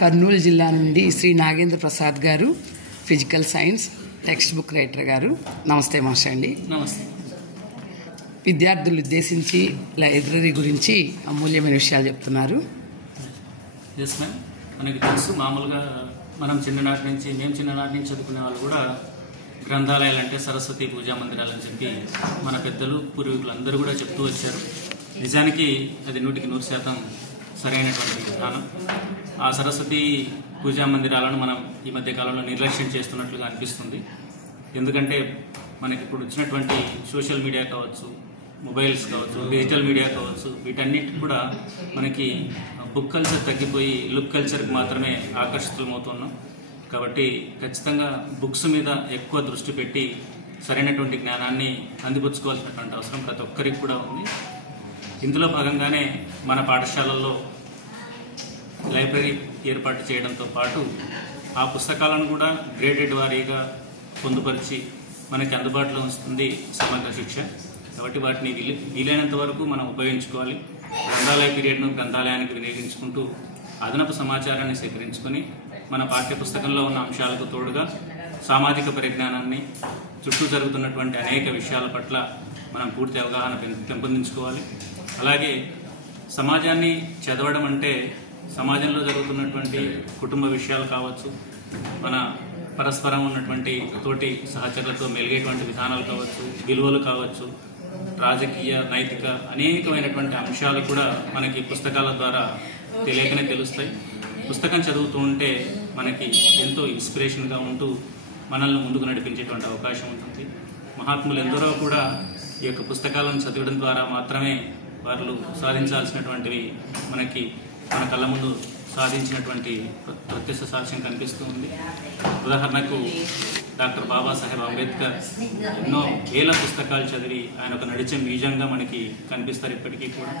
కర్నూలు జిల్లా నుండి శ్రీ నాగేంద్ర ప్రసాద్ గారు, physical science text book writer గారు. నమస్తే మాస్టర్ అండి. నమస్తే. విద్యార్థులు ఉద్దేశించి లైబ్రరీ గురించి అమూల్యమైన విషయాలు చెప్తున్నారు. Yes ma'am. మనకి తెలుసు, మామూలుగా మేము చిన్ననాటి నుంచి చదువుకునే వాళ్ళు కూడా గ్రంథాలయాలు అంటే సరస్వతి పూజా మందిరాలు అని చెప్పి మన పెద్దలు పూర్వీకులు అందరూ కూడా చెప్తూ వచ్చారు. నిజానికి అది 100% సరైనటువంటి విధానం. ఆ సరస్వతి పూజా మందిరాలను మనం ఈ మధ్య కాలంలో నిర్లక్ష్యం చేస్తున్నట్లుగా అనిపిస్తుంది. ఎందుకంటే మనకి ఇప్పుడు వచ్చినటువంటి సోషల్ మీడియా కావచ్చు, మొబైల్స్ కావచ్చు, డిజిటల్ మీడియా కావచ్చు, వీటన్నిటి కూడా మనకి బుక్ కల్చర్ తగ్గిపోయి లుక్ కల్చర్కి మాత్రమే ఆకర్షితులమవుతున్నాం. కాబట్టి ఖచ్చితంగా బుక్స్ మీద ఎక్కువ దృష్టి పెట్టి సరైనటువంటి జ్ఞానాన్ని అందిపుచ్చుకోవాల్సినటువంటి అవసరం ప్రతి ఒక్కరికి కూడా ఉంది. ఇందులో భాగంగానే మన పాఠశాలల్లో లైబ్రరీ ఏర్పాటు చేయడంతో పాటు ఆ పుస్తకాలను కూడా గ్రేడెడ్ వారీగా పొందుపరిచి మనకి అందుబాటులో ఉంచుతుంది సమగ్ర శిక్ష. కాబట్టి వాటిని వీలైనంత వరకు మనం ఉపయోగించుకోవాలి. గ్రంథాలయ పీరియడ్ను గ్రంథాలయానికి వినియోగించుకుంటూ అదనపు సమాచారాన్ని సేకరించుకొని మన పాఠ్య పుస్తకంలో ఉన్న అంశాలకు తోడుగా సామాజిక పరిజ్ఞానాన్ని, చుట్టూ జరుగుతున్నటువంటి అనేక విషయాల పట్ల మనం పూర్తి అవగాహన పెంపొందించుకోవాలి. అలాగే సమాజాన్ని చదవడం అంటే సమాజంలో జరుగుతున్నటువంటి కుటుంబ విషయాలు కావచ్చు, మన పరస్పరం ఉన్నటువంటి తోటి సహచరులతో మెలిగేటువంటి విధానాలు కావచ్చు, విలువలు కావచ్చు, రాజకీయ, నైతిక అనేకమైనటువంటి అంశాలు కూడా మనకి పుస్తకాల ద్వారా తెలియకనే తెలుస్తాయి. పుస్తకం చదువుతూ ఉంటే మనకి ఎంతో ఇన్స్పిరేషన్గా ఉంటూ మనల్ని ముందుకు నడిపించేటువంటి అవకాశం ఉంటుంది. మహాత్ములు ఎందరో కూడా ఈ యొక్క పుస్తకాలను చదవడం ద్వారా మాత్రమే వాళ్ళు సాధించాల్సినటువంటివి మనకి మన కళ్ళ ముందు సాధించినటువంటి ప్రత్యక్ష సాక్ష్యం కనిపిస్తూ ఉంది. ఉదాహరణకు డాక్టర్ బాబాసాహెబ్ అంబేద్కర్ ఎన్నో వేల పుస్తకాలు చదివి ఆయన ఒక నడిచే మ్యూజియంగా మనకి కనిపిస్తారు ఇప్పటికీ కూడా.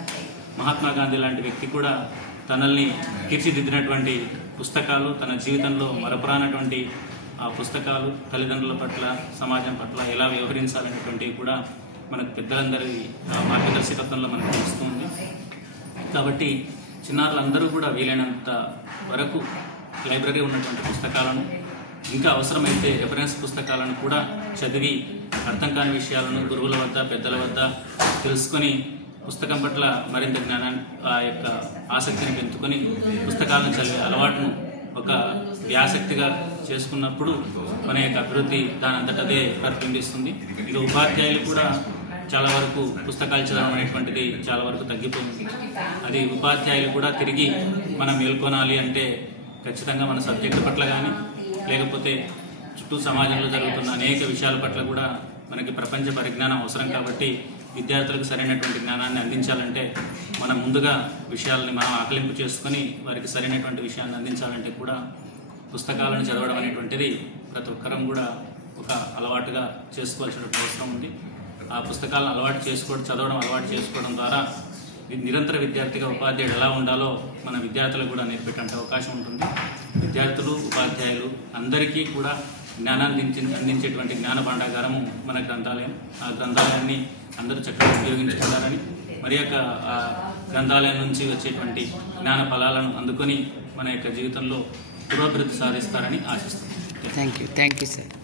మహాత్మా గాంధీ లాంటి వ్యక్తి కూడా తనల్ని తీర్చిదిద్దినటువంటి పుస్తకాలు, తన జీవితంలో మరపురానటువంటి ఆ పుస్తకాలు తల్లిదండ్రుల పట్ల, సమాజం పట్ల ఎలా వ్యవహరించాలనేటువంటివి కూడా మనకు పెద్దలందరి మార్గదర్శకత్వంలో మనకు తెలుస్తుంది. కాబట్టి చిన్నారులందరూ కూడా వీలైనంత వరకు లైబ్రరీ ఉన్నటువంటి పుస్తకాలను, ఇంకా అవసరమైతే రెఫరెన్స్ పుస్తకాలను కూడా చదివి అర్థం కాని విషయాలను గురువుల వద్ద, పెద్దల వద్ద తెలుసుకొని పుస్తకం పట్ల మరింత జ్ఞానాన్ని, ఆ యొక్క ఆసక్తిని పెంచుకొని పుస్తకాలను చదివే అలవాటును ఒక వ్యాసక్తిగా చేసుకున్నప్పుడు మన యొక్క అభివృద్ధి దాని అంతటదే ప్రతిబింబిస్తుంది. ఇక ఉపాధ్యాయులు కూడా చాలా వరకు పుస్తకాలు చదవడం అనేటువంటిది చాలా వరకు తగ్గిపోయింది. అది ఉపాధ్యాయులు కూడా తిరిగి మనం మేల్కొనాలి అంటే ఖచ్చితంగా మన సబ్జెక్టు పట్ల కానీ, లేకపోతే చుట్టూ సమాజంలో జరుగుతున్న అనేక విషయాల పట్ల కూడా మనకి ప్రపంచ పరిజ్ఞానం అవసరం. కాబట్టి విద్యార్థులకు సరైనటువంటి జ్ఞానాన్ని అందించాలంటే మనం ముందుగా విషయాలని మనం ఆకలింపు చేసుకొని వారికి సరైనటువంటి విషయాన్ని అందించాలంటే కూడా పుస్తకాలను చదవడం అనేటువంటిది ప్రతి ఒక్కరం కూడా ఒక అలవాటుగా చేసుకోవాల్సినటువంటి అవసరం ఉంది. ఆ పుస్తకాలను చదవడం అలవాటు చేసుకోవడం ద్వారా నిరంతర విద్యార్థిగా ఉపాధ్యాయుడు ఎలా ఉండాలో మన విద్యార్థులకు కూడా నేర్పేటువంటి అవకాశం ఉంటుంది. విద్యార్థులు, ఉపాధ్యాయులు అందరికీ కూడా జ్ఞానాన్ని అందించేటువంటి జ్ఞాన భాండాగారము మన గ్రంథాలయం. ఆ గ్రంథాలయాన్ని అందరూ చక్కగా ఉపయోగించుకుంటారని, మరి యొక్క ఆ గ్రంథాలయం నుంచి వచ్చేటువంటి జ్ఞాన ఫలాలను అందుకొని మన యొక్క జీవితంలో పురోభివృద్ధి సాధిస్తారని ఆశిస్తున్నాం. Thank you sir.